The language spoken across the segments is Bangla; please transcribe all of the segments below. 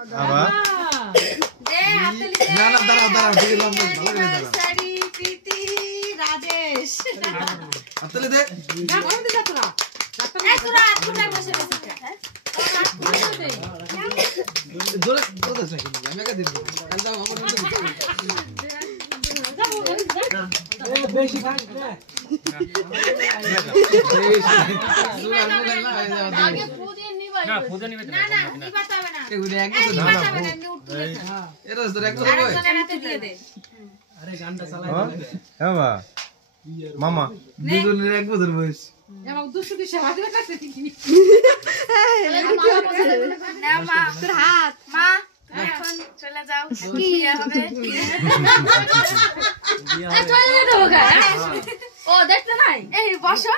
আবার দে হাতে লিখে না না দাঁড়াও ঠিক আছে ভালো করে দাঁড়াও সারি প্রীতি রাজেশ হাতলে দে না বন্ধ দে তোরা এই তোরা কোথায় বসে বসে জোরে কথা শুনি আমি একা দিন কাল দাও আমার মধ্যে বেশি ভাগ না আগে ফুদিয়ে নিবাই না ফুদে নিবে না না নিবাতে হবে না এগুলো এক এই বছর নিবাতে হবে না নোট তুলে এরা তো এক বছর বয়স আরেকজনের হাতে দিয়ে দে আরে গানটা চালাই হ্যাঁ বা মামা দুজনের এক বছর বয়স এবং 200 কি সেবা দিতে কাছে কি না মা তোর হাত মা এখন চলে যাও কি হবে এই চলে যাও গা ও দেখতে নাই এই বসো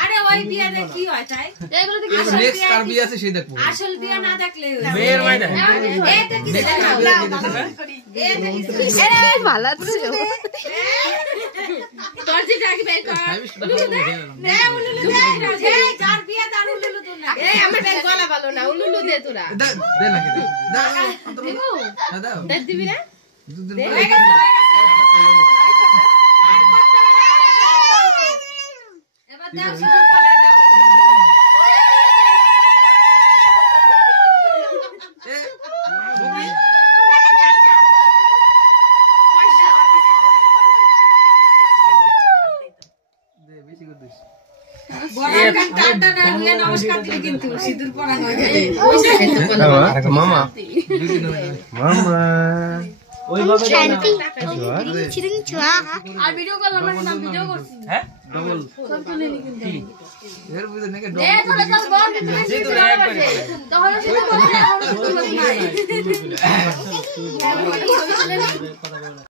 আরে ওই বিয়া রে কি হয় তাই এগুলো দেখি নেক্সট কার বিয়ে আছে সেই দেখবো আসল বিয়া না দেখলে মেয়ের মাইদা এই দেখি এই ভালো আছে তোর যে ডাকি বের কর নে উলুলু দে এই যার বিয়া তার উলুলু তো না এই আমার বের গলা ভালো না উলুলু দে তোরা দে না কি দে দিবু দাও দে দিবি না দুদিন দে পরে এবার দাও শুধু বলে দাও দে বেশি করে দিস বড় কান্টা না নিয়ে নমস্কার দিবি কিন্তু সিঁদুর পরা নয় মামা দুদিন হয়ে মামা ওইভাবে আর ভিডিও করলাম না ভিডিও করছি হ্যাঁ ডবল এর বুঝে নাকি দে তোরা চল বল তুমি সিঁদুর একবারে তাহলে সেটা বলতে আমার নাই কথা বলে